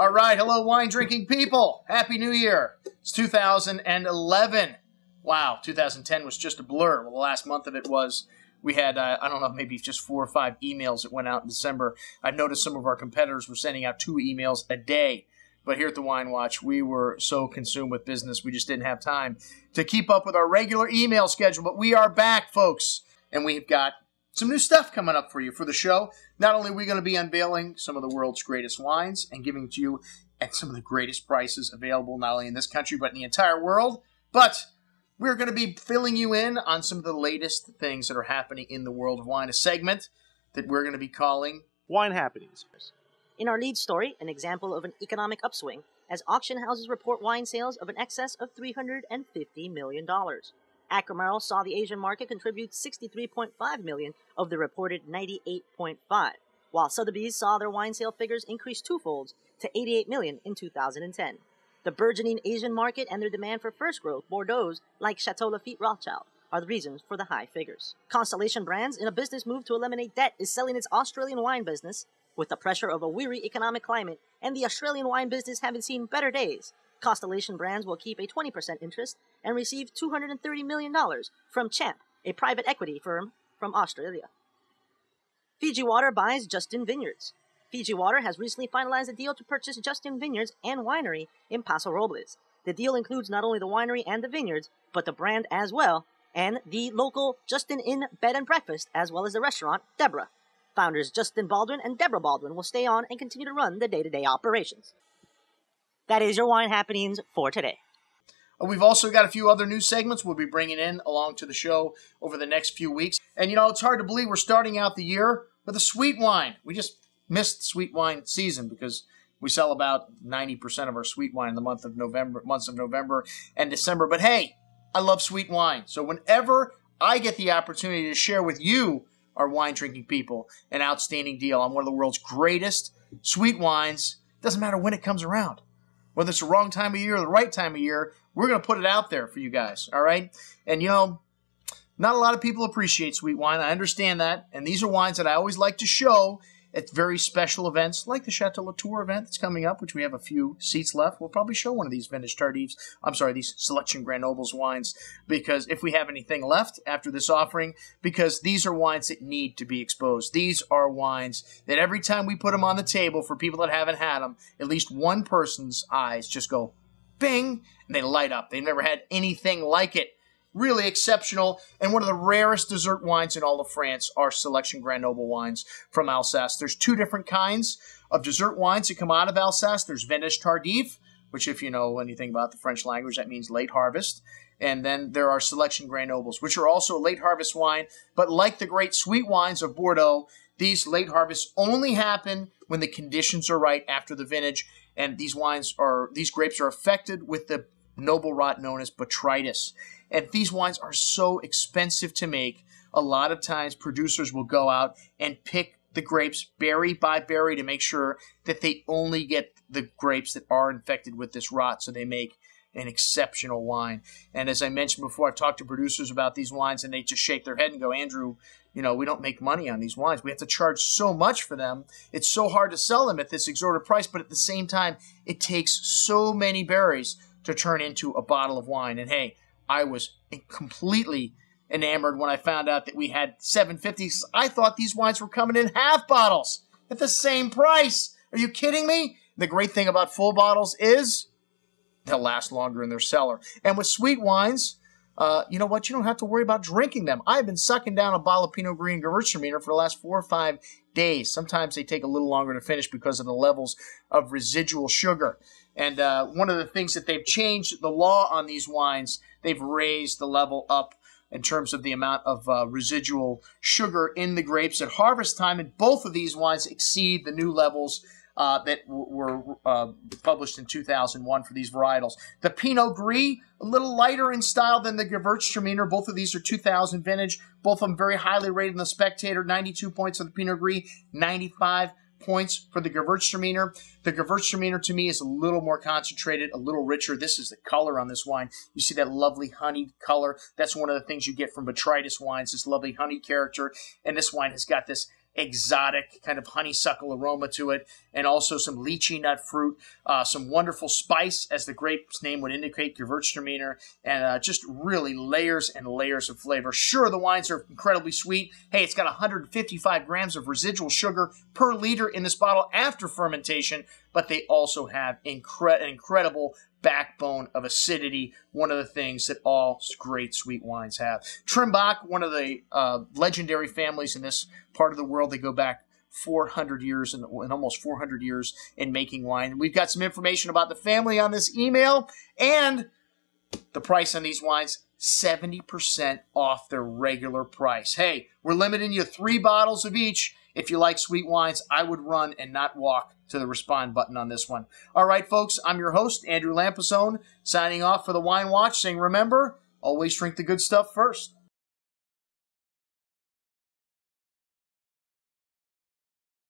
All right, hello, wine-drinking people. Happy New Year. It's 2011. Wow, 2010 was just a blur. Well, the last month of it was, we had, I don't know, maybe just 4 or 5 emails that went out in December. I noticed some of our competitors were sending out 2 emails a day. But here at the Wine Watch, we were so consumed with business, we just didn't have time to keep up with our regular email schedule. But we are back, folks, and we've got some new stuff coming up for you for the show. Not only are we going to be unveiling some of the world's greatest wines and giving it to you at some of the greatest prices available, not only in this country, but in the entire world, but we're going to be filling you in on some of the latest things that are happening in the world of wine, a segment that we're going to be calling Wine Happenings. In our lead story, an example of an economic upswing, as auction houses report wine sales of an excess of $350 million. Akramerl saw the Asian market contribute $63.5 million of the reported $98.5, while Sotheby's saw their wine sale figures increase twofold to $88 million in 2010. The burgeoning Asian market and their demand for first growth Bordeaux, like Chateau Lafite Rothschild, are the reasons for the high figures. Constellation Brands, in a business move to eliminate debt, is selling its Australian wine business. With the pressure of a weary economic climate and the Australian wine business having seen better days, Constellation Brands will keep a 20% interest and receive $230 million from Champ, a private equity firm from Australia. Fiji Water buys Justin Vineyards. Fiji Water has recently finalized a deal to purchase Justin Vineyards and Winery in Paso Robles. The deal includes not only the winery and the vineyards, but the brand as well, and the local Justin Inn bed and breakfast, as well as the restaurant, Deborah. Founders Justin Baldwin and Deborah Baldwin will stay on and continue to run the day-to-day operations. That is your wine happenings for today. We've also got a few other new segments we'll be bringing in along to the show over the next few weeks. And, you know, it's hard to believe we're starting out the year with a sweet wine. We just missed sweet wine season because we sell about 90% of our sweet wine in the months of November and December. But, hey, I love sweet wine. So whenever I get the opportunity to share with you, our wine-drinking people, an outstanding deal on one of the world's greatest sweet wines, doesn't matter when it comes around. Whether it's the wrong time of year or the right time of year, we're going to put it out there for you guys, all right? And, you know, not a lot of people appreciate sweet wine. I understand that. And these are wines that I always like to show at very special events, like the Chateau Latour event that's coming up, which we have a few seats left. We'll probably show one of these vintage Tardifs, these Sélection Grenobles wines, because if we have anything left after this offering, because these are wines that need to be exposed. These are wines that every time we put them on the table for people that haven't had them, at least one person's eyes just go bing, and they light up. They've never had anything like it. Really exceptional, and one of the rarest dessert wines in all of France are Sélection Grenoble wines from Alsace. There's 2 different kinds of dessert wines that come out of Alsace. There's Vintage Tardif, which if you know anything about the French language, that means late harvest. And then there are Sélection Grenobles, which are also a late harvest wine, but like the great sweet wines of Bordeaux, these late harvests only happen when the conditions are right after the vintage, and these grapes are affected with the noble rot known as botrytis. And these wines are so expensive to make, a lot of times producers will go out and pick the grapes berry by berry to make sure that they only get the grapes that are infected with this rot, so they make an exceptional wine. And as I mentioned before, I've talked to producers about these wines, and they just shake their head and go, Andrew, you know, we don't make money on these wines. We have to charge so much for them. It's so hard to sell them at this exorbitant price, but at the same time, it takes so many berries to turn into a bottle of wine. And hey, I was completely enamored when I found out that we had 750s. I thought these wines were coming in half bottles at the same price. Are you kidding me? The great thing about full bottles is they'll last longer in their cellar. And with sweet wines, you know what? You don't have to worry about drinking them. I've been sucking down a bottle of Pinot Gris and Gewürztraminer for the last 4 or 5 days. Sometimes they take a little longer to finish because of the levels of residual sugar. And one of the things that they've changed, the law on these wines, they've raised the level up in terms of the amount of residual sugar in the grapes at harvest time. And both of these wines exceed the new levels that were published in 2001 for these varietals. The Pinot Gris, a little lighter in style than the Gewürztraminer. Both of these are 2000 vintage. Both of them very highly rated in the Spectator. 92 points for the Pinot Gris, 95 points for the Gewürztraminer. The Gewürztraminer to me is a little more concentrated, a little richer. This is the color on this wine. You see that lovely honeyed color. That's one of the things you get from botrytis wines, this lovely honey character. And this wine has got this exotic kind of honeysuckle aroma to it, and also some lychee nut fruit, some wonderful spice, as the grape's name would indicate, Gewürztraminer, and just really layers and layers of flavor. Sure, the wines are incredibly sweet. Hey, it's got 155 grams of residual sugar per liter in this bottle after fermentation, but they also have an incredible backbone of acidity, one of the things that all great sweet wines have. Trimbach, one of the legendary families in this part of the world. They go back 400 years and almost 400 years in making wine. We've got some information about the family on this email, and the price on these wines, 70% off their regular price. Hey, we're limiting you 3 bottles of each. If you like sweet wines, I would run and not walk to the respond button on this one. All right, folks, I'm your host, Andrew Lampasone, signing off for the Wine Watch, saying remember, always drink the good stuff first.